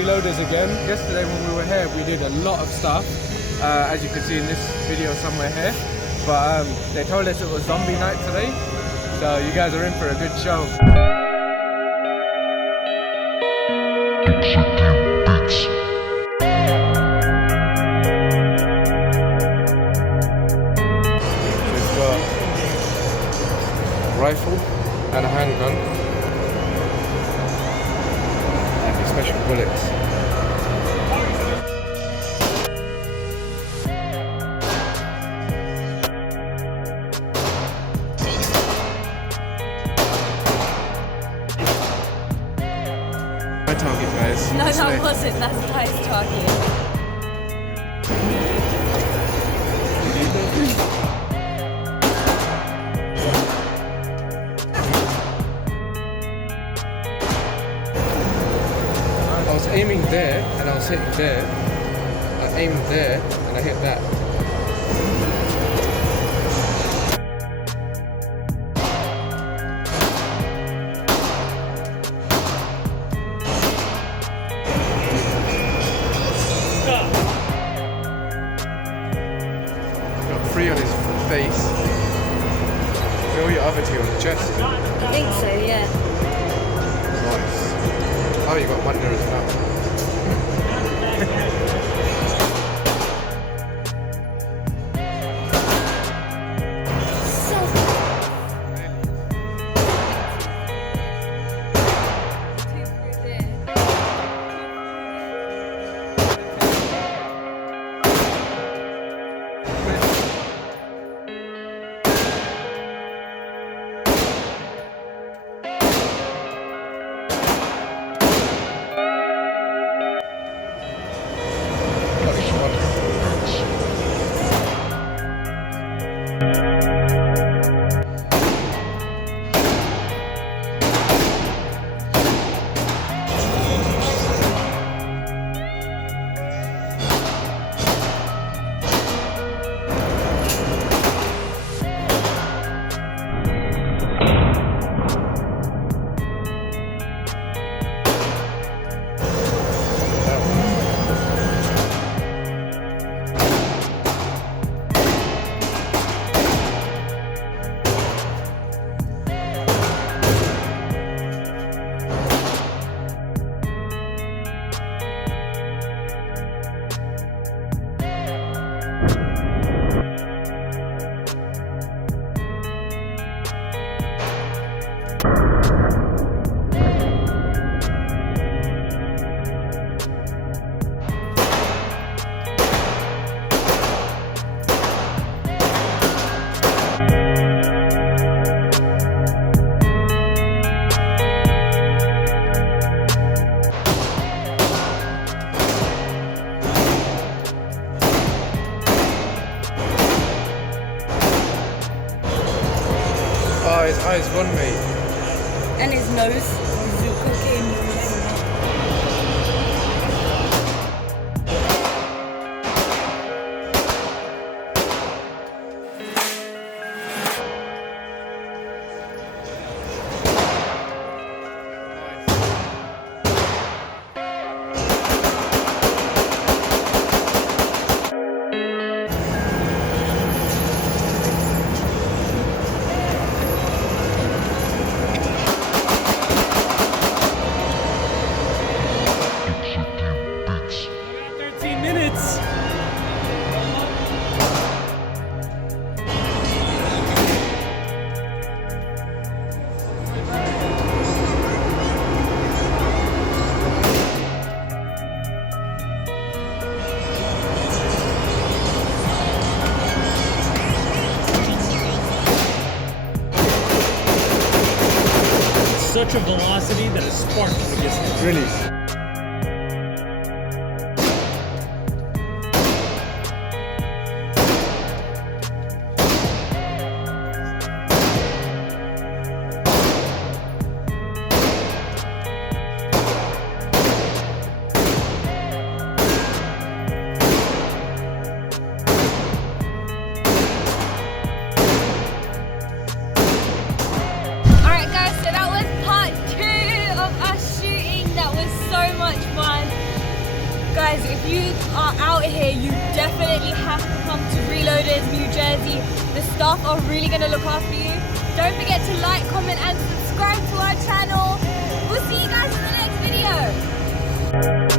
Reloaderz again. Yesterday when we were here, we did a lot of stuff, as you can see in this video somewhere here. But they told us it was zombie night today, so you guys are in for a good show. We've got a rifle and a handgun and the special bullets. My target, guys. No, that wasn't. That's Ty's target. I was aiming there and I was hitting there. I aimed there and I hit that. Got 3 on his face. Where were your other 2 on the chest? I think so, yeah. Nice. Oh, you got 1 there as well. Oh, his eyes gone, mate. And his nose. His cocaine nose. Such a velocity that a spark gets there. Really? Alright guys, so that was part 2 of us shooting. That was so if you are out here, you definitely have to come to Reloaderz, New Jersey. The staff are really going to look after you. Don't forget to like, comment and subscribe to our channel. We'll see you guys in the next video.